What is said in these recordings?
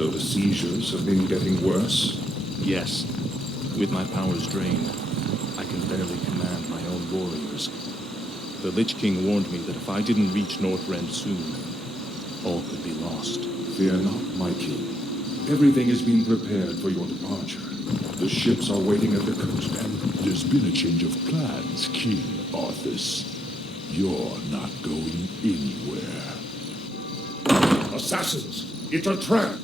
So the seizures have been getting worse? Yes. With my powers drained, I can barely command my own warriors. The Lich King warned me that if I didn't reach Northrend soon, all could be lost. Fear not, my king. Everything is being prepared for your departure. The ships are waiting at the coast, and there's been a change of plans, King Arthas. You're not going anywhere. Assassins! It's a trap!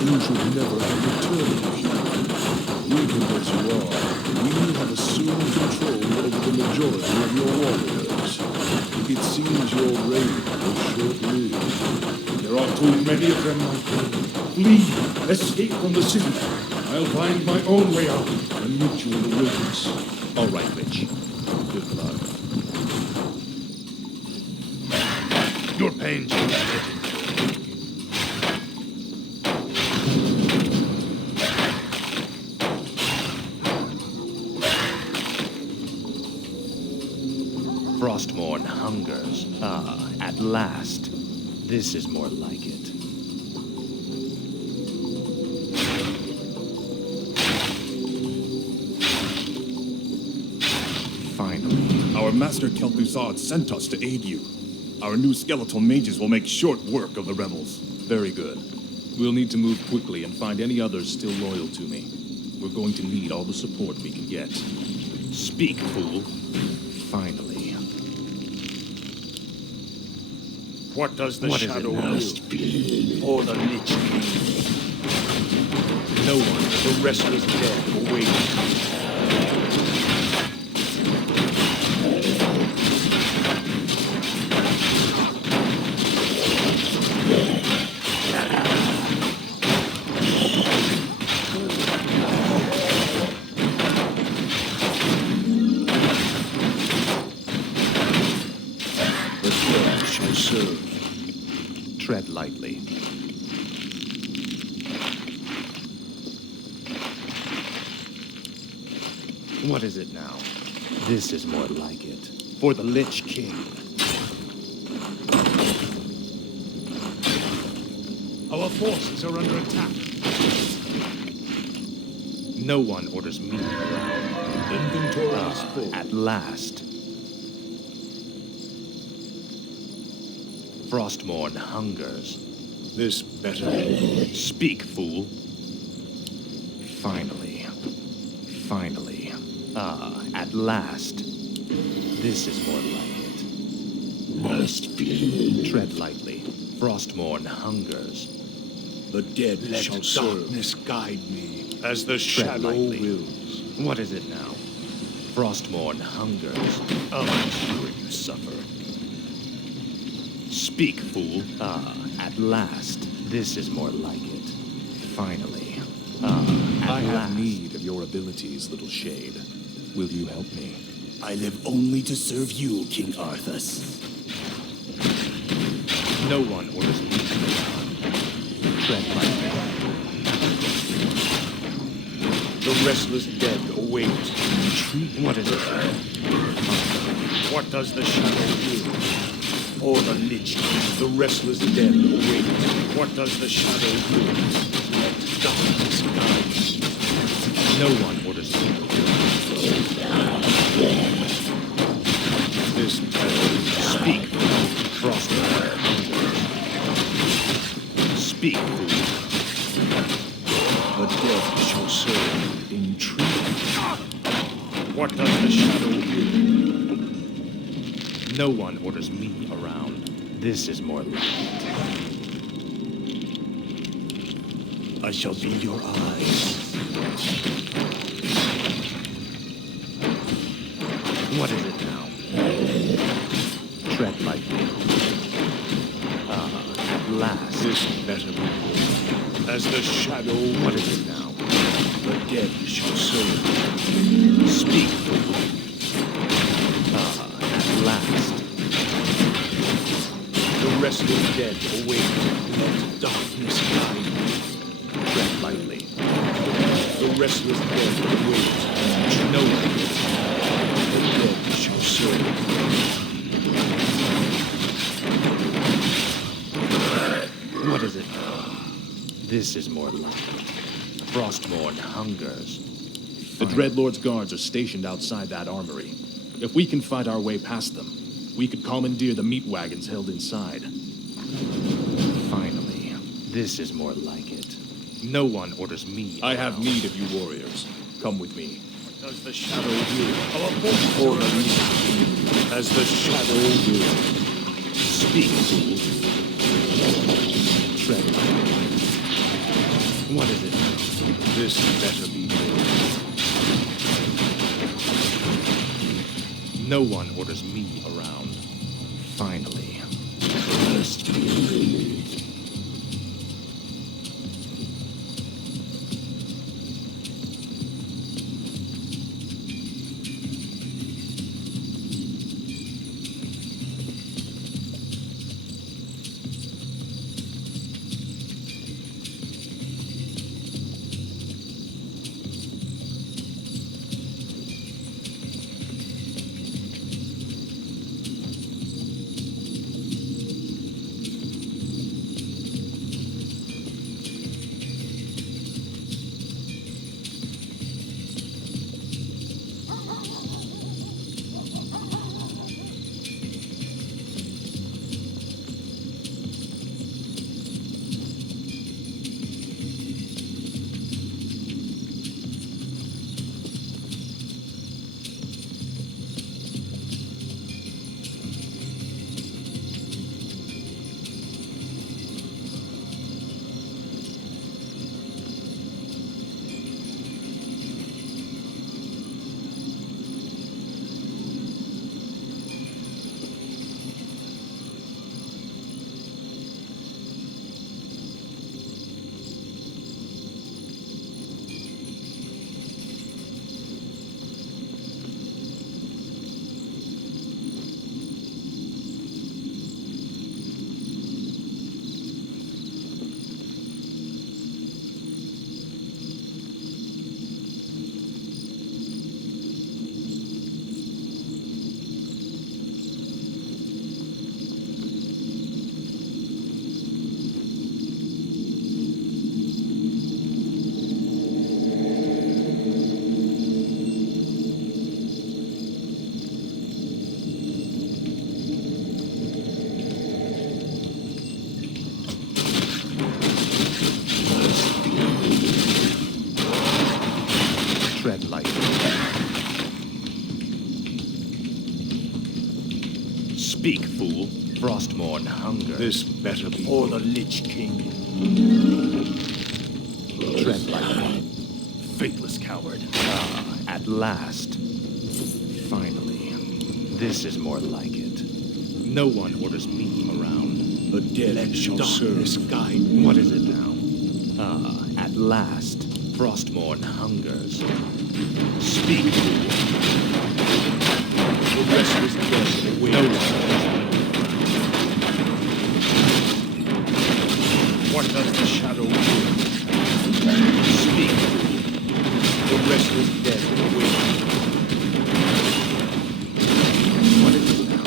You should never have returned here. Weakened as you are, we have assumed control over the majority of your warriors. It seems your reign was short-lived. There are too many of them, my king. Flee! Escape from the city. I'll find my own way out and meet you in the wilderness. All right, Lich. Good luck. Your pain shall be taken. Frostmourne hungers. Ah, at last. This is more like it. Finally. Our master Kel'Thuzad sent us to aid you. Our new skeletal mages will make short work of the rebels. Very good. We'll need to move quickly and find any others still loyal to me. We're going to need all the support we can get. Speak, fool. Finally. What does the shadow do? For the Lich King. No one. The restless dead await. Tread lightly. What is it now? This is more like it. For the Lich King. Our forces are under attack. No one orders me around. Inventory is full. At last. Frostmourne hungers. This better. Speak, fool. Finally. Finally. Ah, at last. This is more like it. Must be. Tread lightly. Frostmourne hungers. The dead Let shall darkness serve. guide me, as the Tread shadow lightly. wills. What is it now? Frostmourne hungers. Oh, I'm sure you suffer. Speak, fool. Ah, at last. This is more like it. Finally. Ah, at I last. have need of your abilities, little shade. Will you help me? I live only to serve you, King Arthas. No one orders me. Tread lightly. The restless dead await. What is it? What does the shadow do? For the Lich King, the restless dead await. What does the shadow do? Let darkness guide me. No one orders me. This battle. Speak, Frostmourne. Speak, fool. The dead shall serve in truth. What does the shadow do? No one orders me around. This is more like it. I shall be your eyes. What is it now? Tread lightly. Ah, at last. This better be. As the shadow What is it now? The dead shall serve. Speak, fool. Ah, at last. The restless dead await. Let darkness guide me. Tread lightly. The restless dead await. No one. The dead shall serve. This is more like it. Frostmourne hungers. The Dreadlord's guards are stationed outside that armory. If we can fight our way past them, we could commandeer the meat wagons held inside. Finally, this is more like it. No one orders me. I have need of you warriors. Come with me. Does the shadow will? Our forces as the shadow will. Speak, fool. Tread lightly. What is it now? This better be yours. No one orders me around. Finally. Must be ready. Tread lightly. Speak, fool. Frostmourne hunger. This better be or the Lich King. Tread lightly. Faithless coward. Ah, at last. Finally. This is more like it. No one orders me around. The dead shall darkness guide. What is it now? Ah, at last. Frostmourne hungers. Speak, fool. The rest is dead. No one. What does the shadow will? Speak. The rest is dead. What is it now?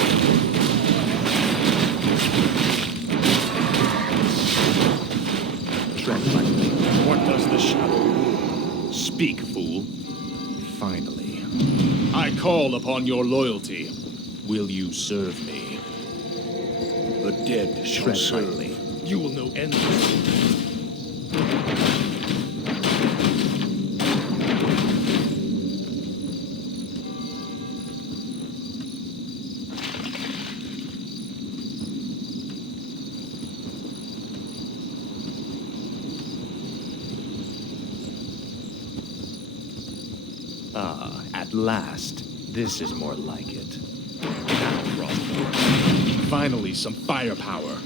Tread lightly. What does the shadow will? Speak, fool. Finally. I call upon your loyalty. Will you serve me? The dead shall Tread serve. lightly. You will know endlessly. Ah, at last. This is more like it. Now, Frostmourne. Finally, some firepower.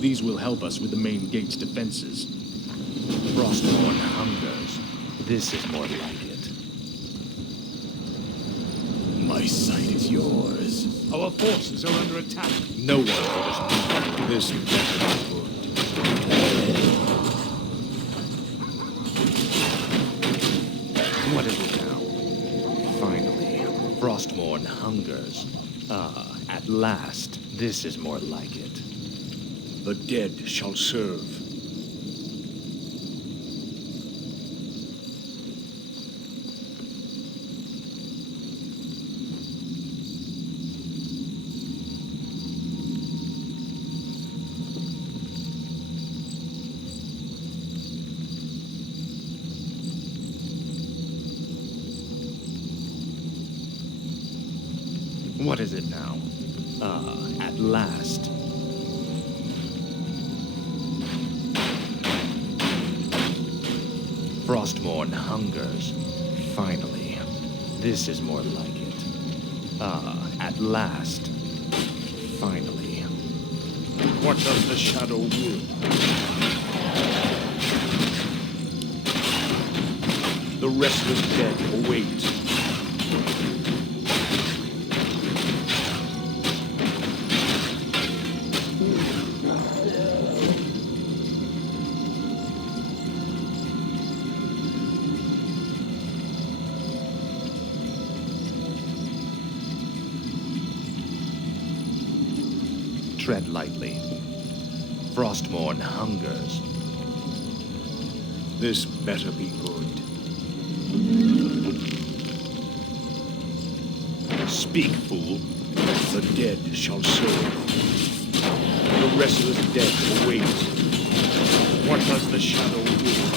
These will help us with the main gate's defenses. Frostmourne hungers. This is more like it. My sight is yours. Our forces are under attack. No one orders me. This better be good. What is it now? Finally, Frostmourne hungers. Ah, at last. This is more like it. The dead shall serve. What is it now? At last. Frostmourne hungers. Finally. This is more like it. At last. Finally. What does the shadow will? The restless dead await. Tread lightly. Frostmourne hungers. This better be good. Speak, fool. The dead shall serve. The restless dead await. What does the shadow will?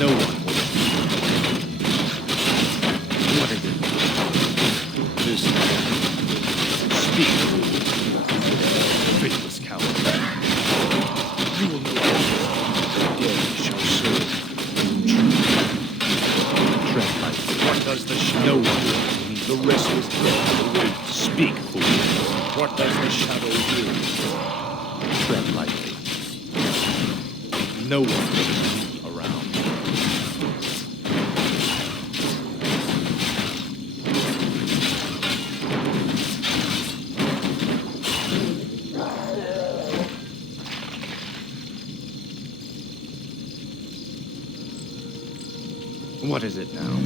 No one will. What is it? This Speak, fool. Faithless coward. You will know the dead shall serve. Tread lightly. What does the shadow No one will? will. The restless dead await. Speak, fool. What does the shadow will? Tread lightly. No one will be around. What is it now?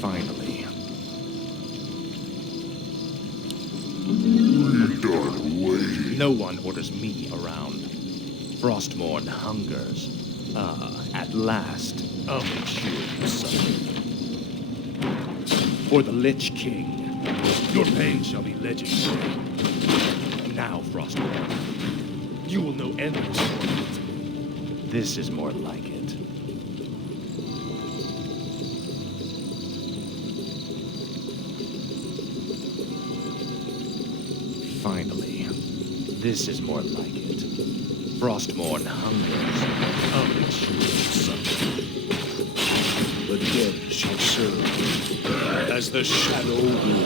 Finally. We're done waiting. No one orders me around. Frostmourne hungers. At last. I'll make sure you suffer. For the Lich King, your pain shall be legendary. Now, Frostmourne. You will know endless torment. This is more like it. Finally. This is more like it. Frostmourne hungers. I'll make sure you suffer. The dead shall serve as the shadow will.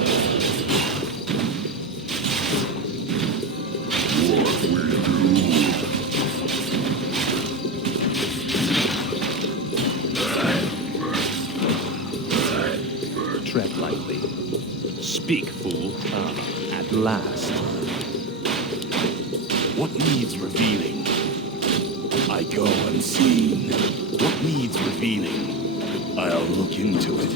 What we do. Tread lightly. Speak, fool. At last. What needs revealing? I go unseen. What needs revealing? I'll look into it.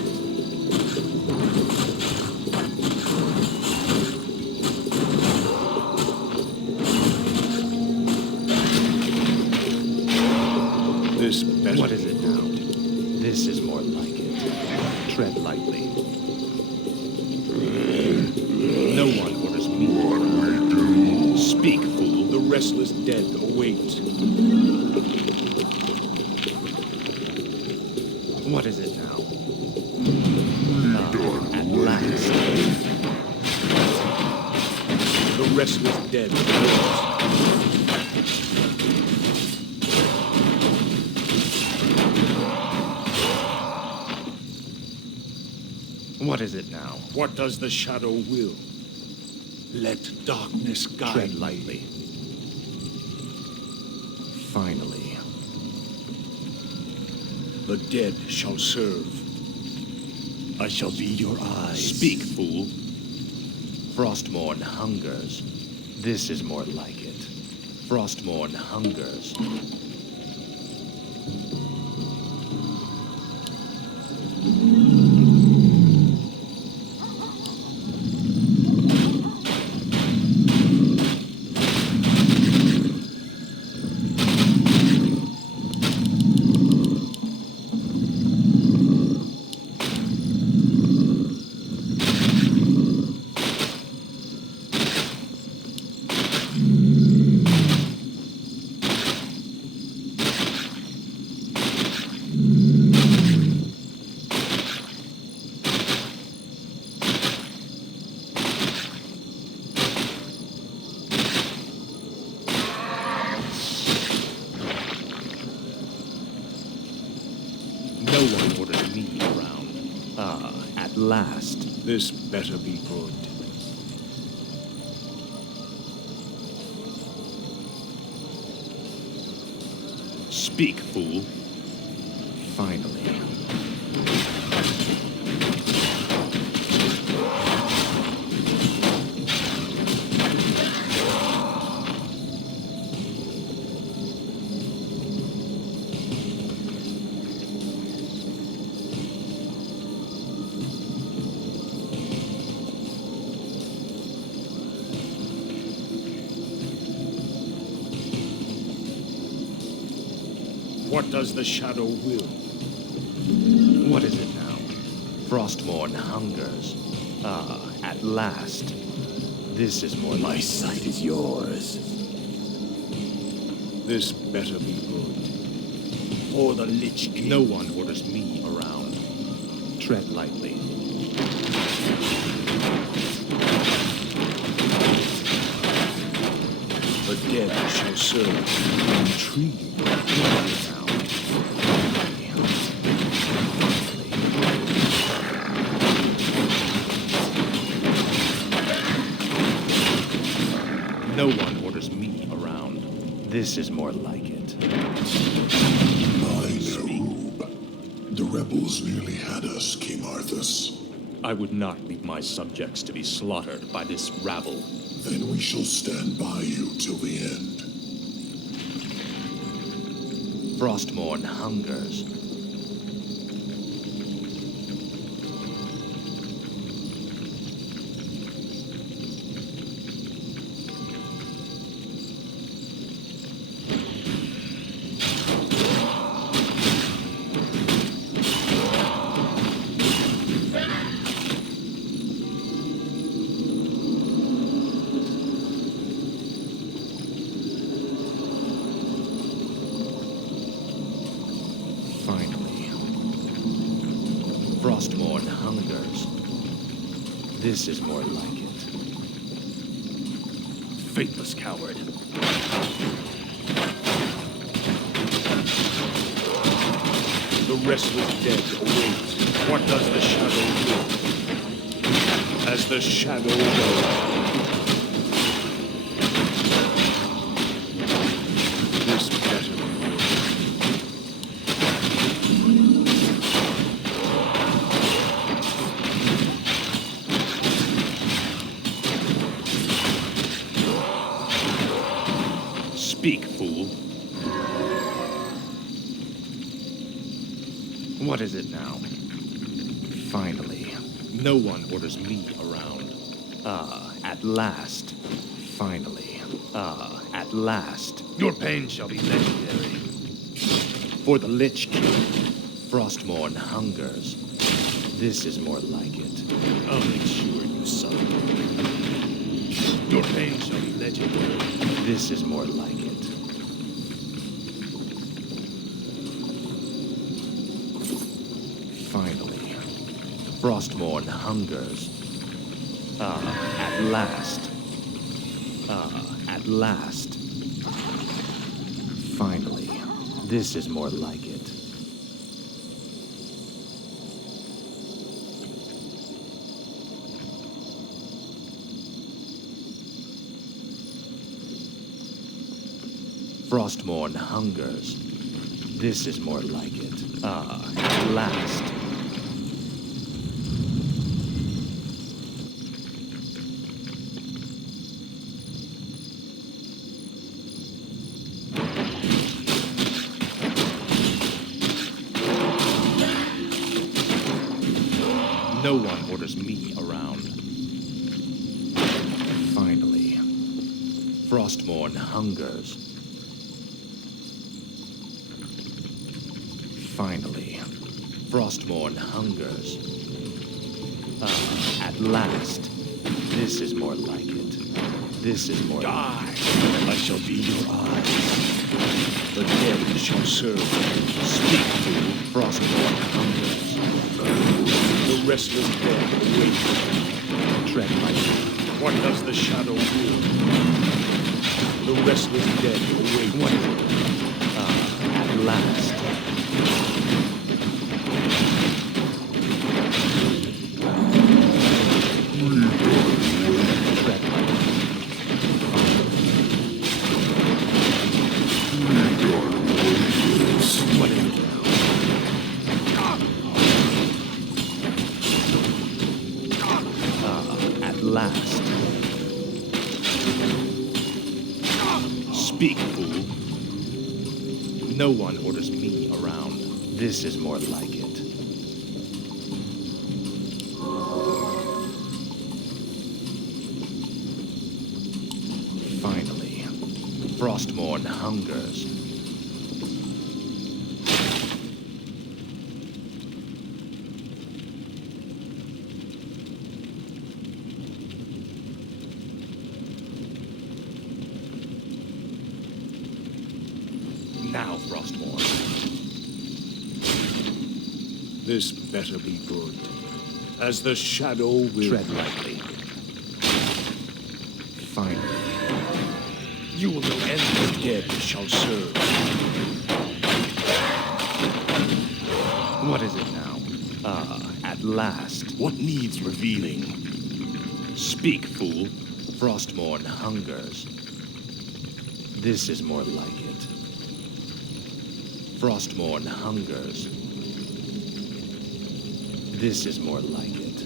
This better. What is it now? This is more like it. Tread lightly. No one orders me. What we do. Speak, fool. The restless dead await. What is it now? At Done last. The restless dead await. What is it now? What does the shadow will? Let darkness guide Tread me. lightly. Finally. The dead shall serve. I shall be your eyes. Speak, fool. Frostmourne hungers. This is more like it. Frostmourne hungers. last. This better be good. Speak, fool. Finally. What does the shadow will? What is it now? Frostmourne hungers. Ah, at last. This is more My like sight is yours. This better be good. For the Lich King. no one orders me around. Tread lightly. The dead shall serve. Intriguing. No one orders me around. This is more like it. My Nerub. The rebels nearly had us, King Arthas. I would not leave my subjects to be slaughtered by this rabble. Then we shall stand by you till the end. Frostmourne hungers. Frostmourne hungers. This is more like it. Faithless coward. The restless dead await. What does the shadow will? As the shadow goes. This better be good. Speak, fool. What is it now? Finally. No one orders me around. Ah, at last. Finally. Ah, at last. Your pain shall be legendary. For the Lich King. Frostmourne hungers. This is more like it. I'll make sure you suffer. Your pain shall be legendary. This is more like it. Finally. Frostmourne hungers. Ah, at last. Ah, at last. Finally. This is more like it. Frostmourne hungers. This is more like it. Ah, at last. No one orders me around. Finally. Frostmourne hungers. Finally. Frostmourne hungers. Ah, at last. This is more like it. This is more Die! I shall be your eyes. The dead shall serve. Speak, fool. Frostmourne hungers. The restless dead await. Tread lightly. What does the shadow will? The restless dead await. What is it? Ah, at last. Speak, fool. No one orders me around. This is more like it. Finally, Frostmourne hungers. Now, Frostmourne. This better be good. As the shadow will. Tread lightly. Finally. You will know end the dead shall serve. What is it now? At last. What needs revealing? Speak, fool. Frostmourne hungers. This is more like it. Frostmourne hungers. This is more like it.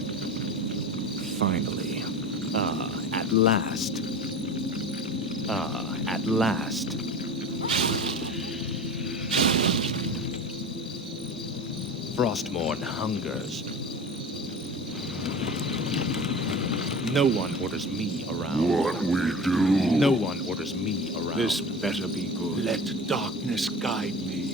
Finally. At last. At last. Frostmourne hungers. No one orders me around. What we do? No one orders me around. This better be good. Let darkness guide me.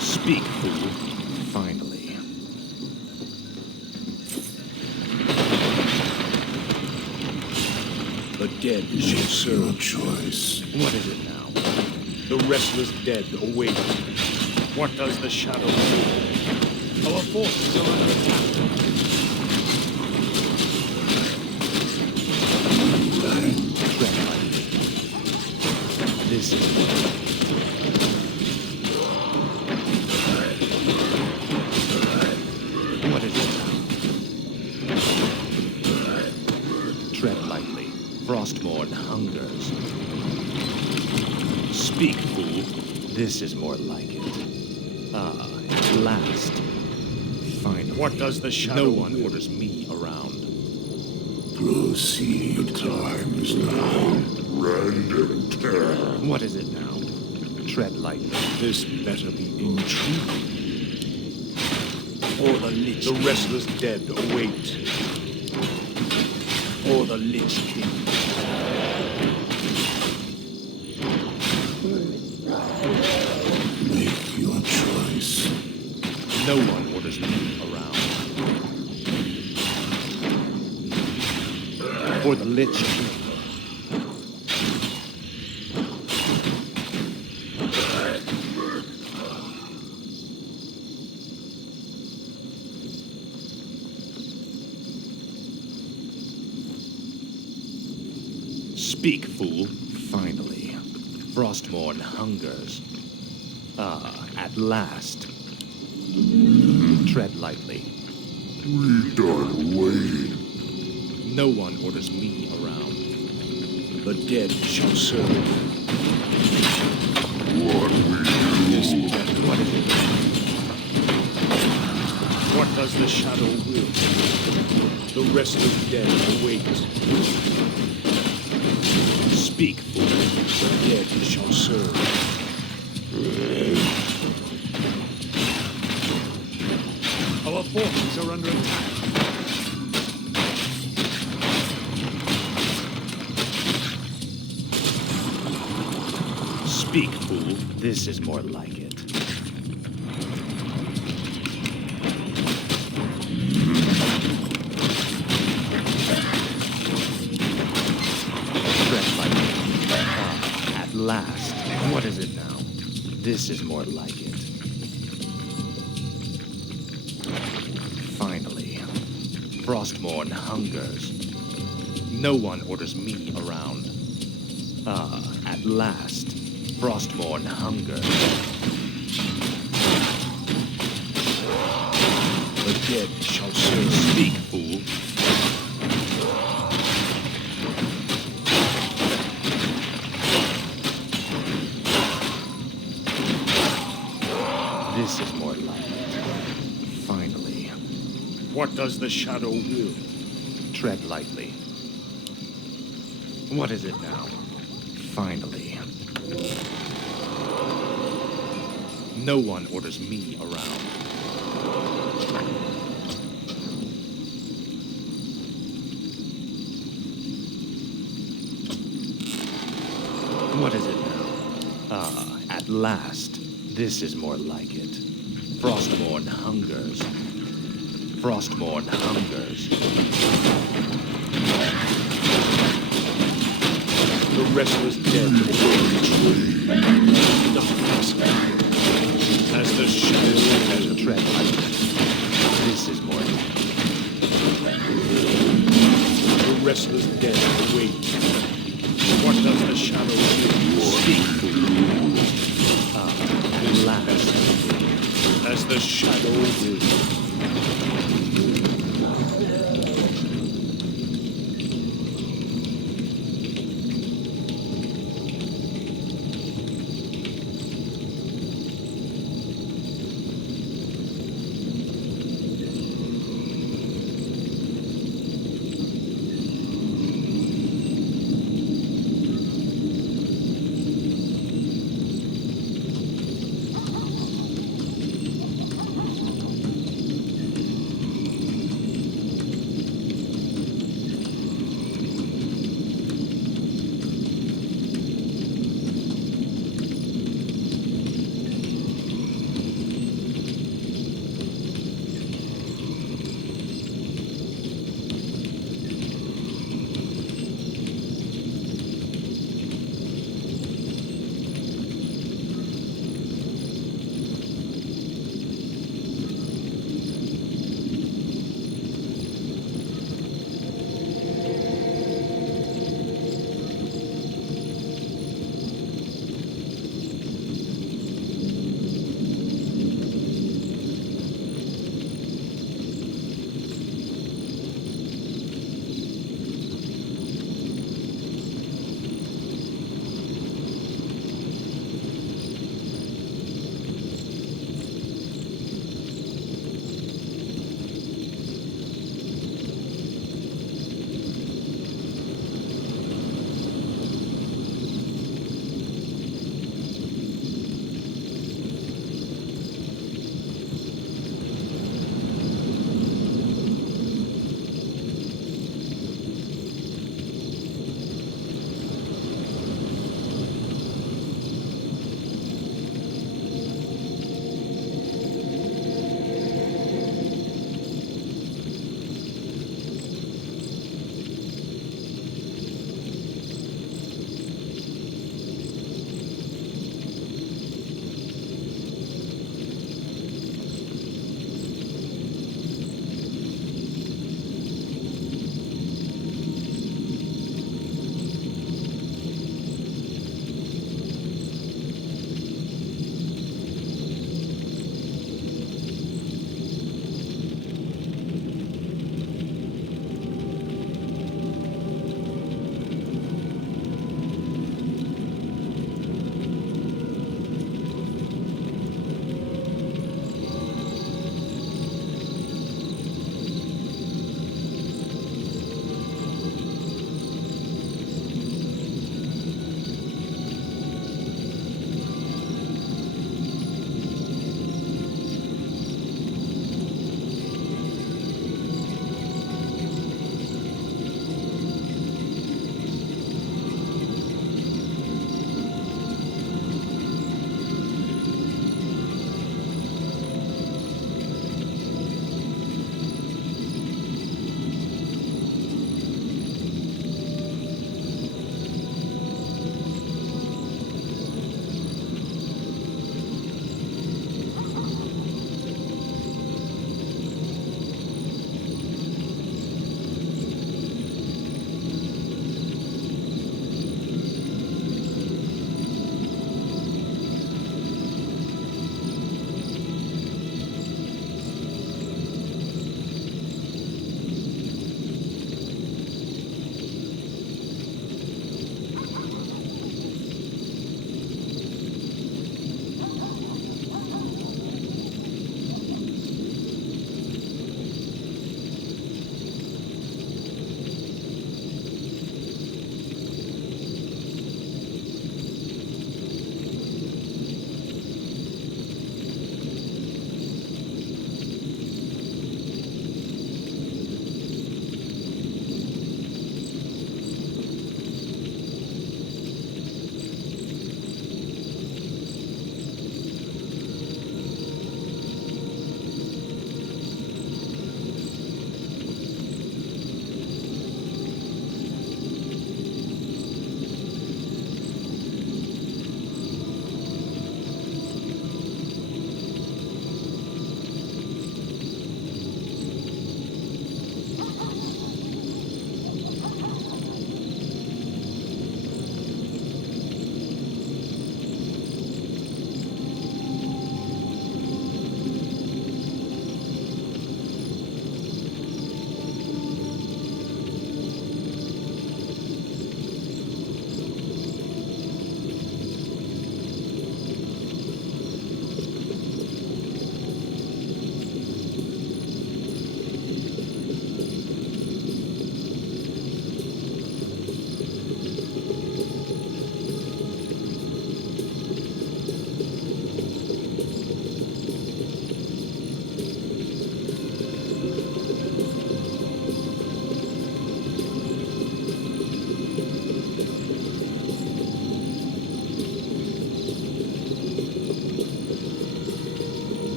Speak, fool. Finally. The dead shall Make your serve. choice. What is it now? The restless dead await. What does the shadow do? Our forces are under attack. Tread lightly. This is what is it now? Tread lightly. Frostmourne hungers. Speak, fool. This is more like it. At last. Finally. What does the shadow No one will? orders me around. Proceed. The time is now. Rend and tear. What is it now? Tread lightly. This better be intriguing. Or the Lich. The restless dead await. Or the Lich King. Make your choice. No one orders me around. For the Lich King. Speak, fool. Finally. Frostmourne hungers. At last. Tread lightly. We done waiting. No one orders me around. The dead shall serve. What we This do? better. What is it? What does the shadow will? The restless dead await. Speak, fool. The dead shall serve. Our forces are under attack. Speak, fool. This is more like it. Tread lightly. At last. What is it now? This is more like it. Frostmourne hungers. No one orders me around. At last, Frostmourne hungers. The dead shall serve. Speak, fool. This is more like it. Finally. What does the shadow will? Tread lightly. What is it now? Finally. No one orders me around. What is it now? At last. This is more like it. Frostmourne hungers. Frostmourne hungers. The restless dead darkness. As the shadow Tread lightly. This is more like it. the restless dead await. What does the shadow do? Speak. At last. As the shadow will.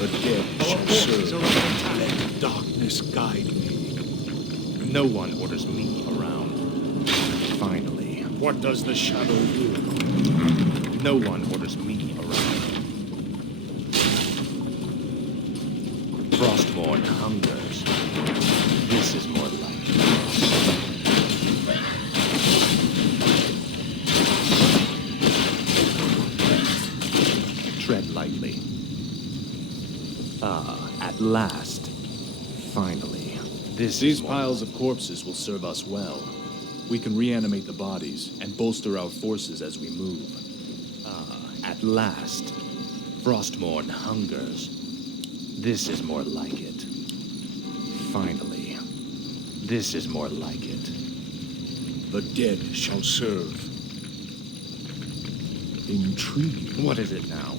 The dead shall serve. Let darkness guide me. No one orders me around. Finally. What does the shadow will? No one orders me around. Frostmourne hungers. This is more like it. Tread lightly. At last. Finally. These piles of corpses will serve us well. We can reanimate the bodies and bolster our forces as we move. At last. Frostmourne hungers. This is more like it. Finally. This is more like it. The dead shall serve. Intriguing. What is it now?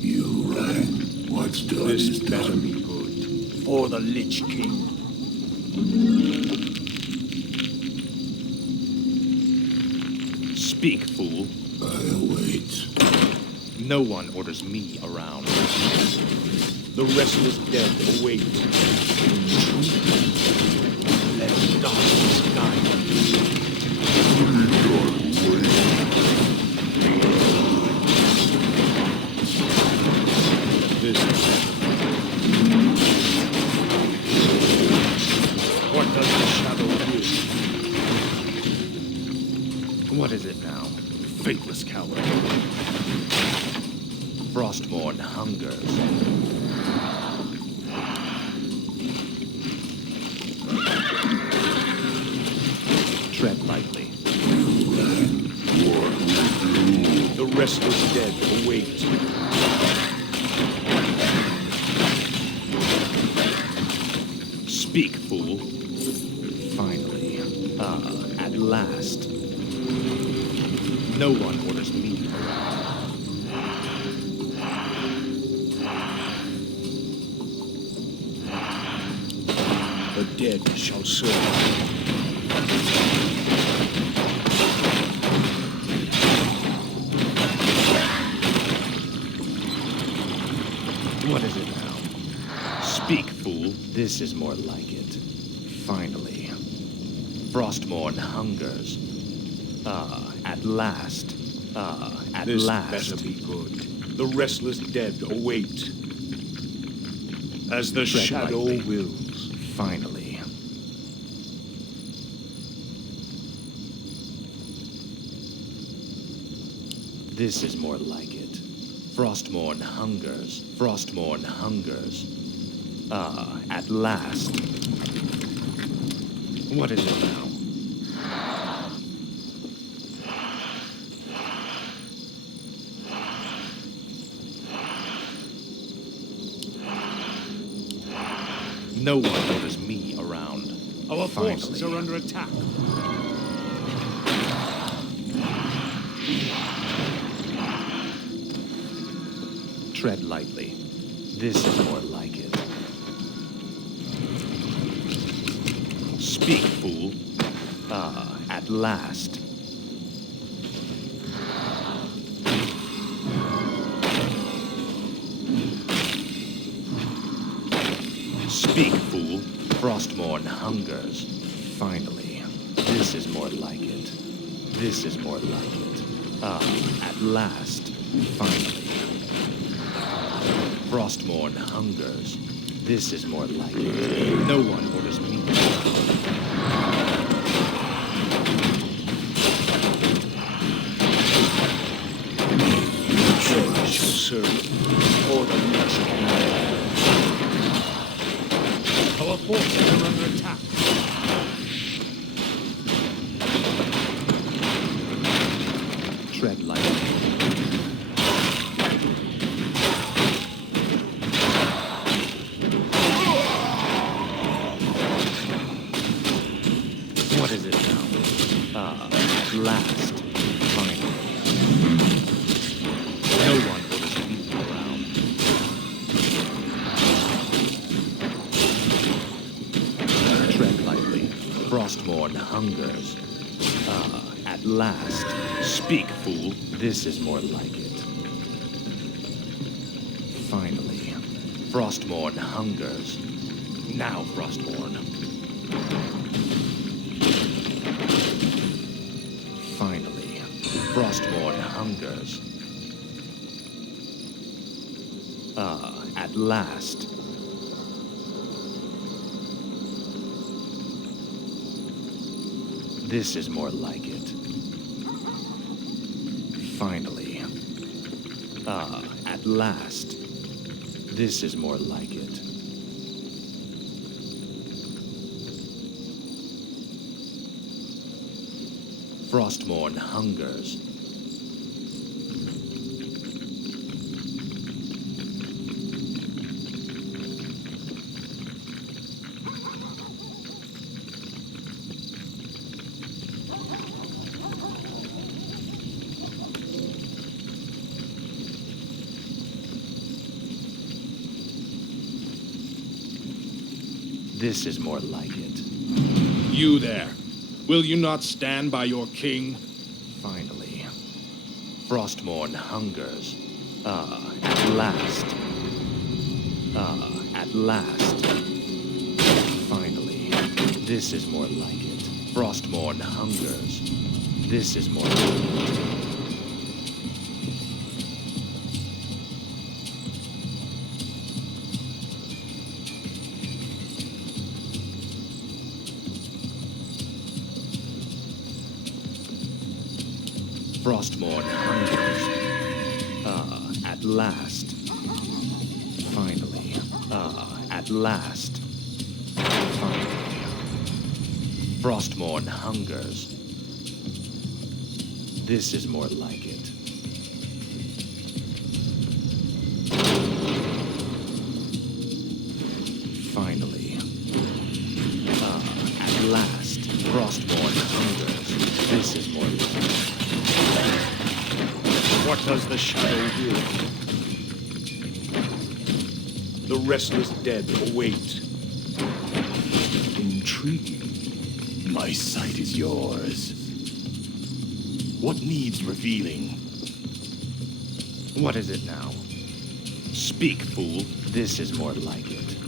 You rang. What's done This is better done. be good. For the Lich King. Speak, fool. I'll wait. No one orders me around. The restless dead await. Let darkness guide me. This is What does the shadow will? What is it now? Faithless coward. Frostmourne hungers. Tread lightly. The restless dead await. Speak, fool. Finally. At last. No one orders me around. The dead shall serve. What is it now? Speak, fool. This is more like it. Finally. Frostmourne hungers. At last. At This last. better be good. The restless dead await. As the Tread shadow lightly. wills. Finally. This is more like it. Frostmourne hungers. Frostmourne hungers. At last. What is it now? No one orders me around. Our forces Finally. are under attack. Tread lightly. This is more like it. Speak, fool. At last. Speak, fool. Frostmourne hungers. Finally. This is more like it. This is more like it. At last. Finally. Frostmourne hungers. This is more like it. No one orders me. Dead shall serve. For the Lich King. Our forces are under attack. Tread lightly. What is it now? At last. Finally. No one orders me around. Tread lightly. Frostmourne hungers. At last. Speak, fool. This is more like it. Finally. Frostmourne hungers. Now, Frostmourne. Finally, Frostmourne hungers. At last. This is more like it. Finally. At last. This is more like it. Frostmourne hungers. This is more like it. You there. Will you not stand by your king? Finally. Frostmourne hungers. At last. At last. Finally. This is more like it. Frostmourne hungers. This is more like it. Frostmourne hungers. At last. Finally. At last. Finally. Frostmourne hungers. This is more like it. Finally. At last. Frostmourne hungers. This is more like it. What does the shadow do? The restless dead await. Intriguing. My sight is yours. What needs revealing? What is it now? Speak, fool. This is more like it.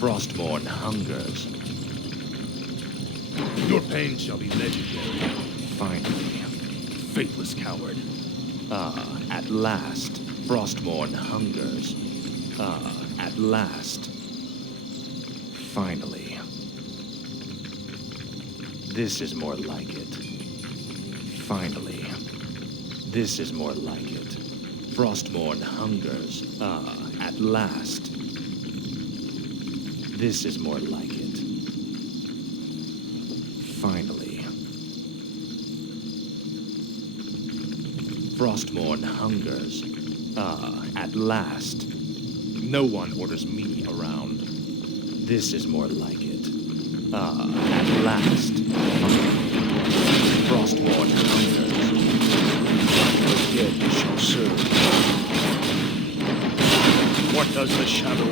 Frostmourne hungers. Your pain shall be legendary. Finally. Faithless coward. At last. Frostmourne hungers. At last. Finally. This is more like it. Finally. This is more like it. Frostmourne hungers. At last. This is more like it. Finally. Frostmourne hungers. At last. No one orders me around. This is more like it. At last. Frostmourne hungers. The dead shall serve. What does the shadow do?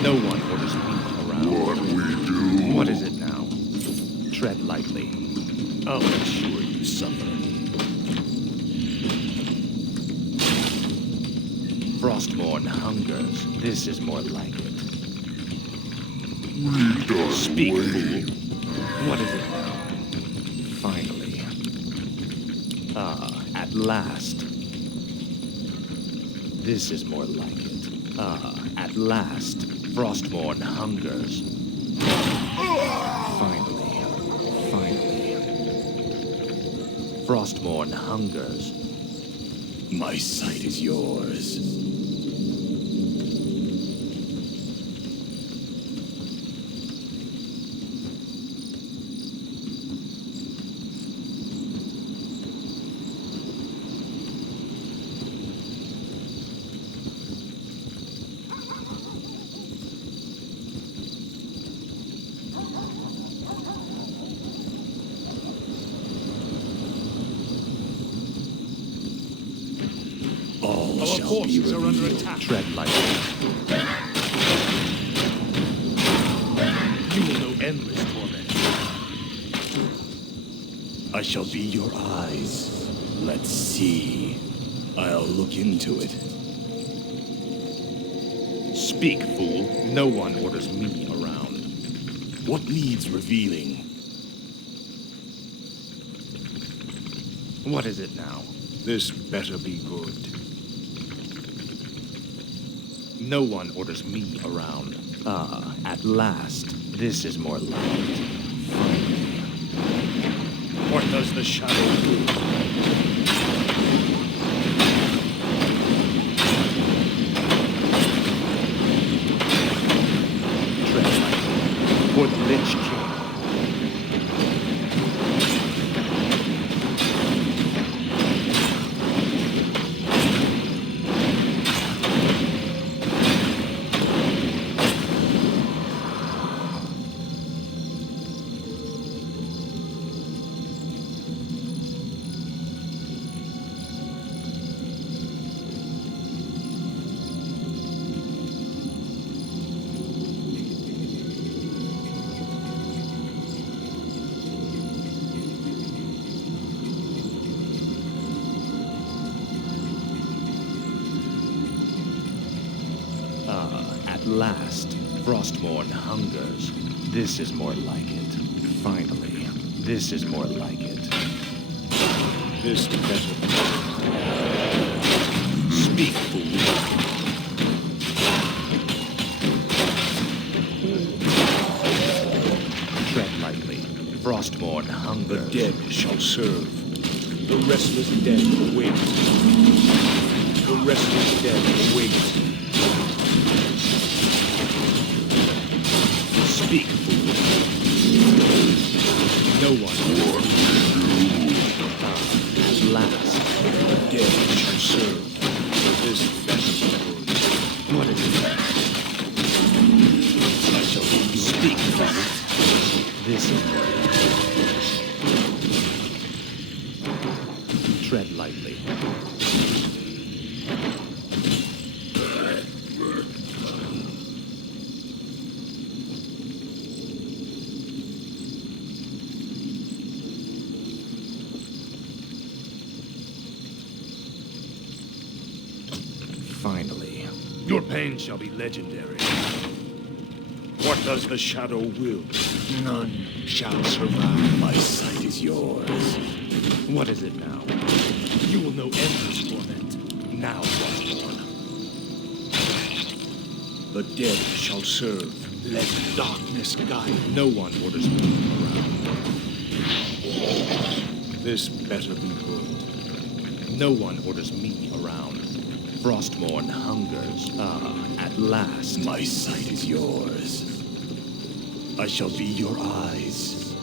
No one orders me around. What we do? What is it now? Tread lightly. I'll ensure you suffer. Frostmourne hungers. This is more like it. We done Speak, waiting. fool. What is it now? Finally. At last. This is more like it. At last. Frostmourne hungers. Finally. Finally. Frostmourne hungers. My sight is yours. Our forces are under attack. Tread lightly. You will know endless torment. I shall be your eyes. Let's see. I'll look into it. Speak, fool. No one orders me around. What needs revealing? What is it now? This better be good. No one orders me around. Ah, at last. This is more like it. What does the shadow do? Tread lightly. For the Lich King. At last, Frostmourne hungers. This is more like it. Finally, this is more like it. This better be Speak, fool. Tread lightly. Frostmourne The hungers. dead shall serve. The restless dead await. The restless dead await. Speak, fool. No one more. At last. The dead shall serve. This better be good. What is it? I shall be your Speak, fool. This is tread lightly. Finally. Your pain shall be legendary. What does the shadow will? None shall survive. My sight is yours. What is it now? You will know endless torment. Now, Frostmourne. The dead shall serve. Let darkness guide. No one orders me around. This better be good. No one orders me around. Frostmourne hungers. Ah, at last. My sight is yours. I shall be your eyes.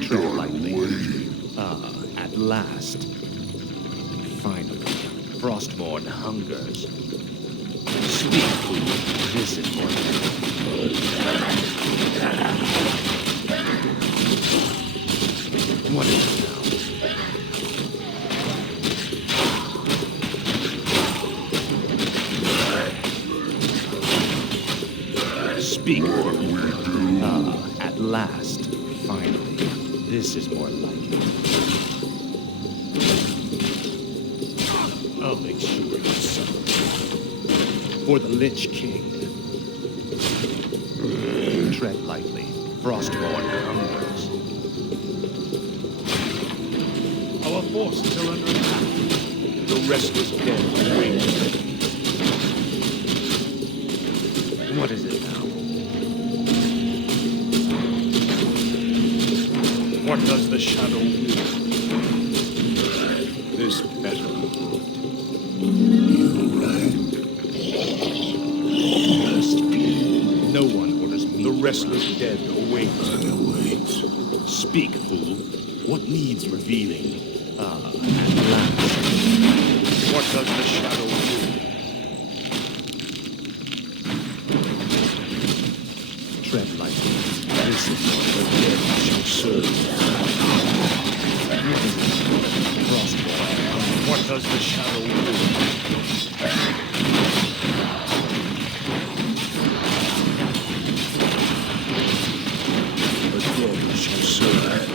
Tread lightly. Ah, at last. Finally, Frostmourne hungers. Speak, fool. This is more What is it now? Speak. Ah, at last. Finally. This is more like it. I'll make sure you suffer. For the Lich King. Tread lightly. Frostmourne hungers. Our forces are under attack. The restless dead wait. What is it now? What does the shadow will? This better be good. No one orders me. The restless dead await. Speak, fool. What needs revealing? Ah, at last. What does the shadow will? Tread lightly. This is The dead shall serve. Frostmourne. What What does the shadow will? The dead shall serve.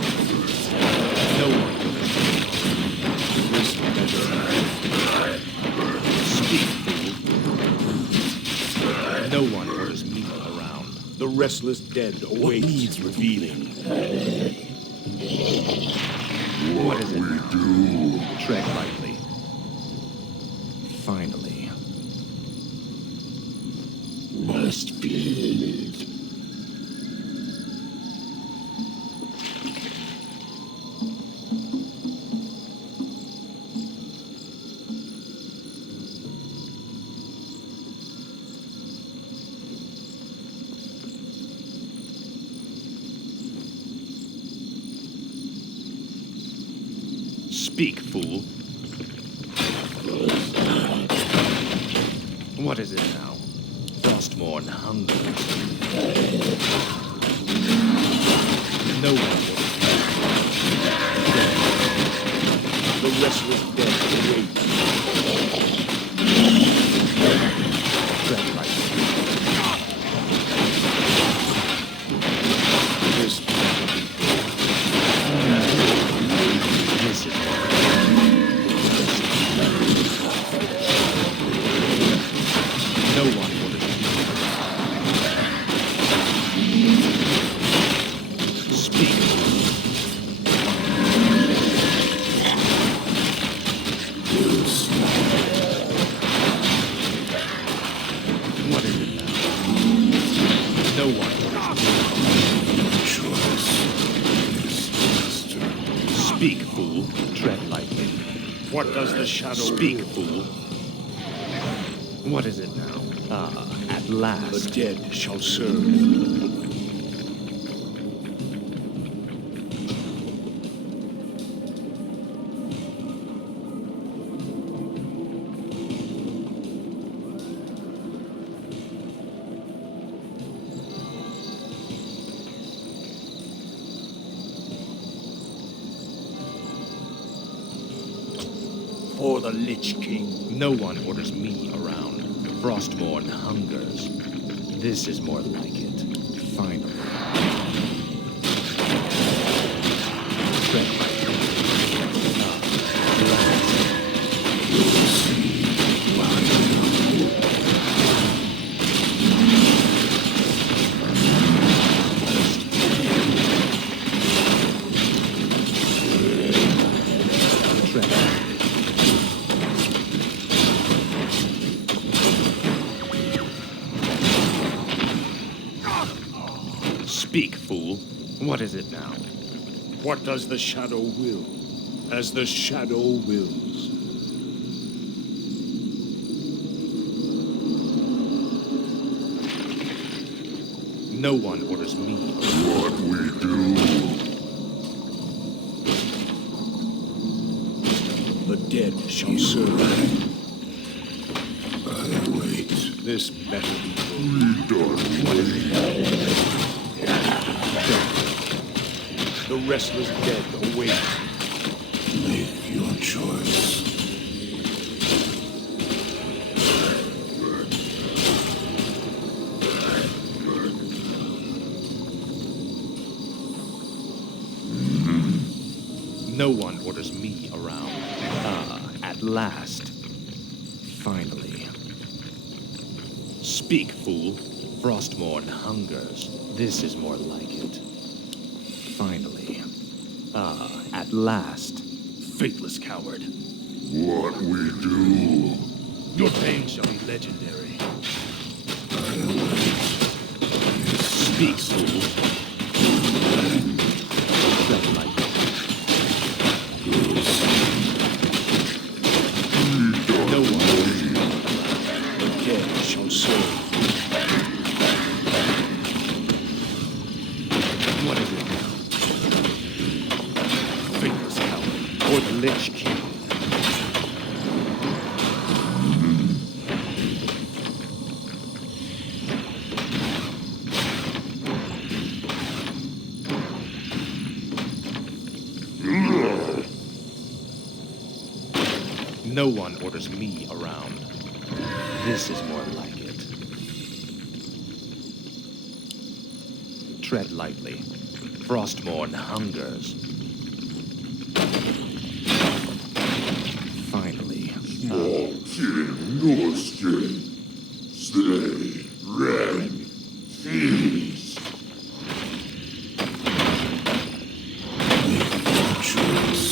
No one This better. speak, fool. No one orders me around. The restless dead await. Needs revealing. What is it We now? do. Tread lightly. Finally. Must be. Speak, fool. What is it now? Frostmourne hunger. No one will. The restless dead await. Tread lightly. This This is no one orders me. Speak. What is it now? No one orders. Speak, fool. Tread lightly. What does the shadow Speak, will? fool. What is it now? Ah, at The last. dead shall serve. For the Lich King. No one orders me around. Frostmourne hungers. This is more like it. Finally. Tread lightly. Ah, last. Tread lightly. Speak, fool. What is it now? What does the shadow will? As the shadow wills. No one orders me. What we do. The dead shall serve. I wait. This better be We done. What is it now? the restless dead await. Make your choice. No one orders me around. Ah, at last. Finally. Speak, fool. Frostmourne hungers. This is more like it. Finally. Ah, at last. Faithless coward. What we do. Your pain shall be legendary. Speak, fool. Tread lightly. No one orders me. The dead shall serve. What is it now? Faithless coward. Or the Lich King. No one orders me around. This is more like it. Tread lightly. Frostmourne hungers. Finally. Small skin, no skin. Stay, red, feast. Make your choice.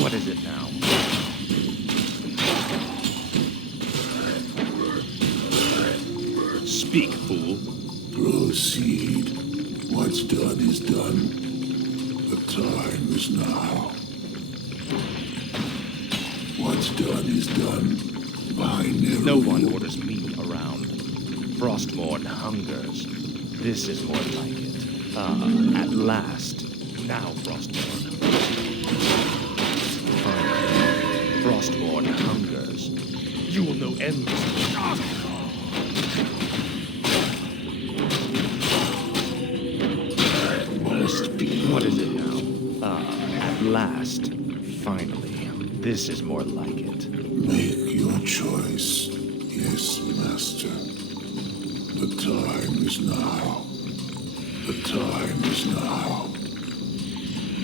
What is it now? Speak, fool. Proceed. What's done is done. The time is now. What's done is done. Binary. No one orders me around. Frostmourne hungers. This is more like it. At last. Now, Frostmourne. Finally. Frostmourne hungers. You will know endlessly. Must be. What is it now? At last. Finally. This is more like it. Make your choice. Yes, master. The time is now. The time is now.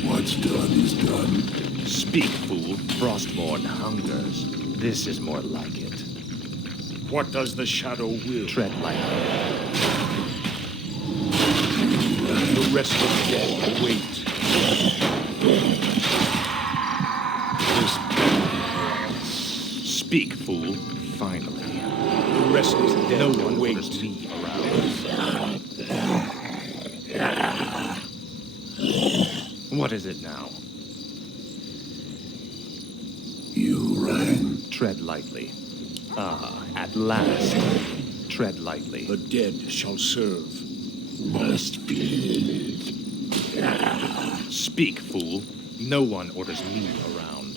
What's done is done. Speak, fool. Frostmourne hungers. This is more like it. What does the shadow will? Tread lightly. The rest of the dead await. Speak, fool. Finally. The rest is dead No one await. orders me around. What is it now? You rang. Tread lightly. At last. Tread lightly. The dead shall serve. Must be. Speak, fool. No one orders me around.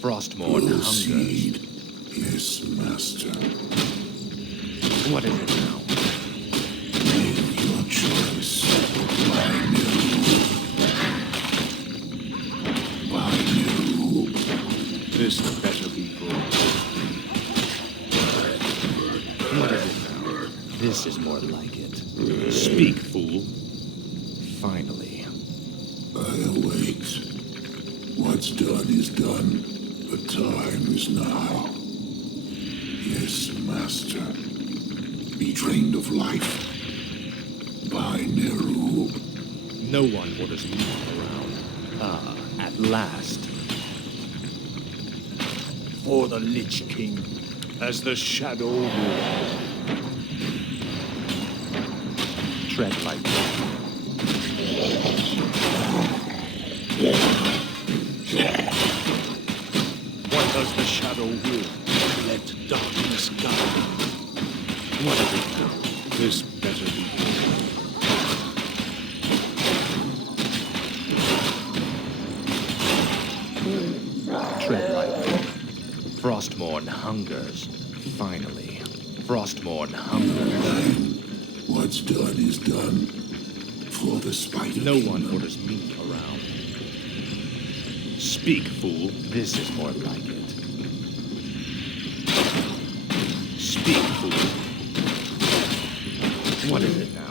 Frostmourne hungers. Proceed. Yes, master. What is it now? Make your choice. Binary. This better be good. What is it now? This is more like it. Speak, fool. Finally. I await. What's done is done. The time is now. Yes, master. Be drained of life. Binary. No one orders me around. At last. For the Lich King, as the shadow will. Tread lightly. What does the shadow will? Let darkness guide. What is it now? This better be good. Tread lightly. Frostmourne hungers. Finally. Frostmourne hungers. What's done is done. For the spider. No one orders me around. Speak, fool. This is more like it. Speak, fool. What is it now?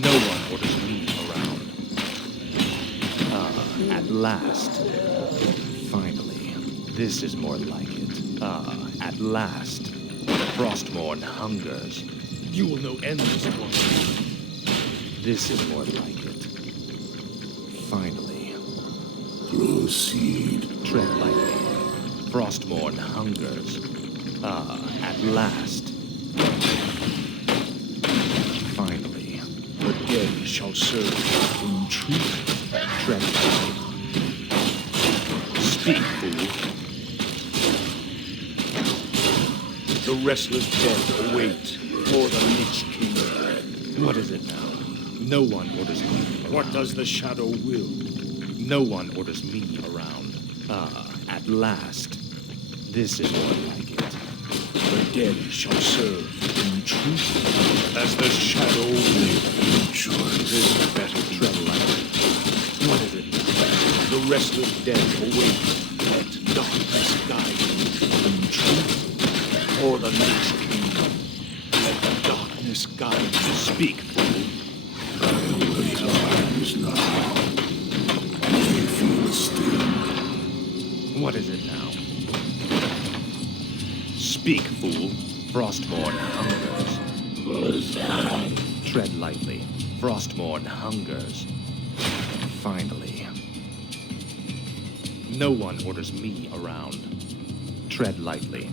No one orders me around. At last. Finally. This is more like it. At last. Frostmourne hungers. You will know endless quantities. This is more like it. Finally. Proceed. Tread lightly. Frostmourne hungers. At last. Finally. The dead shall serve in truth. Tread lightly. Speak, fool. The restless dead await for the Lich King. What is it now? No one orders me around. What does the shadow will? No one orders me around. At last. This is more like it. The dead shall serve in truth as the shadow will. This is better. Tread lightly. What is it now? The restless dead await. Let darkness guide you in truth for the Lich King. Let the darkness guide you. Speak, fool. What is it now? Speak, fool. Frostmourne hungers. Tread lightly. Frostmourne hungers. Finally. No one orders me around. Tread lightly.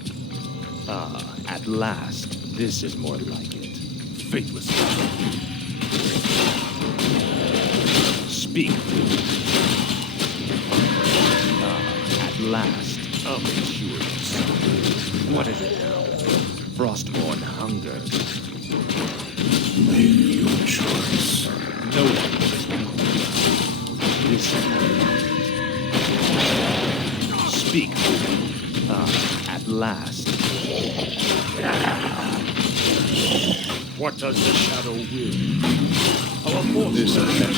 At last. This is more like it. Faithless. Speak, fool. At last. Of endurance. What is it now? Frostmourne hungers. Make your choice. No one orders me. This is more like it. Speak, fool. At last. What does the shadow will? Our forces This is better.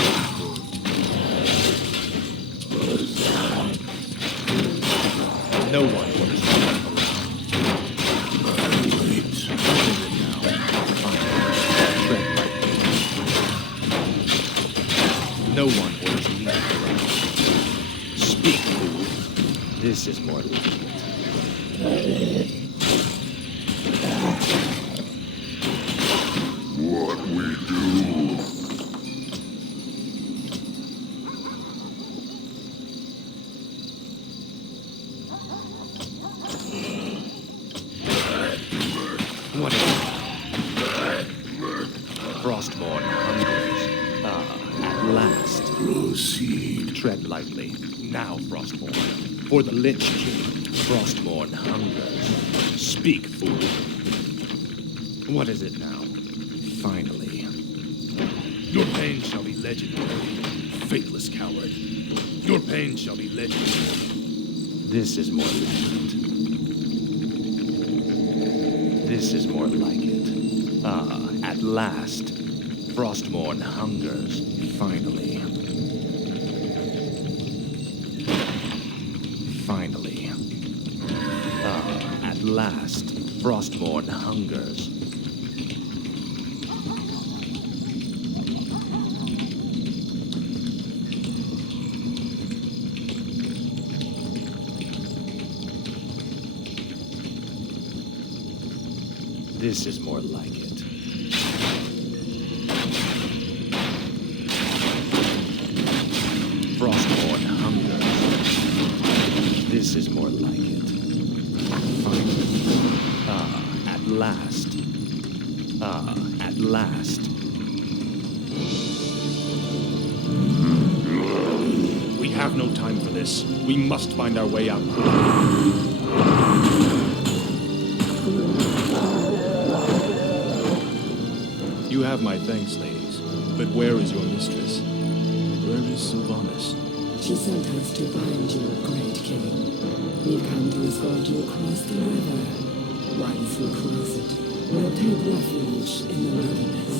No one orders me around. Wait. Tread lightly. No one orders me around. Speak, fool. This is more like it. What we do. What is it? Frostmourne hungers. At last. Proceed. Tread lightly. Now, Frostmourne. For the Lich King, Frostmourne hungers. Speak, fool. What is it now? Finally. Your pain shall be legendary, faithless coward. Your pain shall be legendary. This is more like it. This is more like it. At last. Frostmourne hungers. Finally. Finally. At last. Frostmourne hungers. This is more like it. Frostmourne hungers. This is more like it. Finally. At last. At last. We have no time for this. We must find our way out. You have my thanks, ladies. But where is your mistress? Where is Sylvanas? She sent us to find you, Great King. We've come to escort you across the river. Once we cross it, we'll take refuge in the wilderness.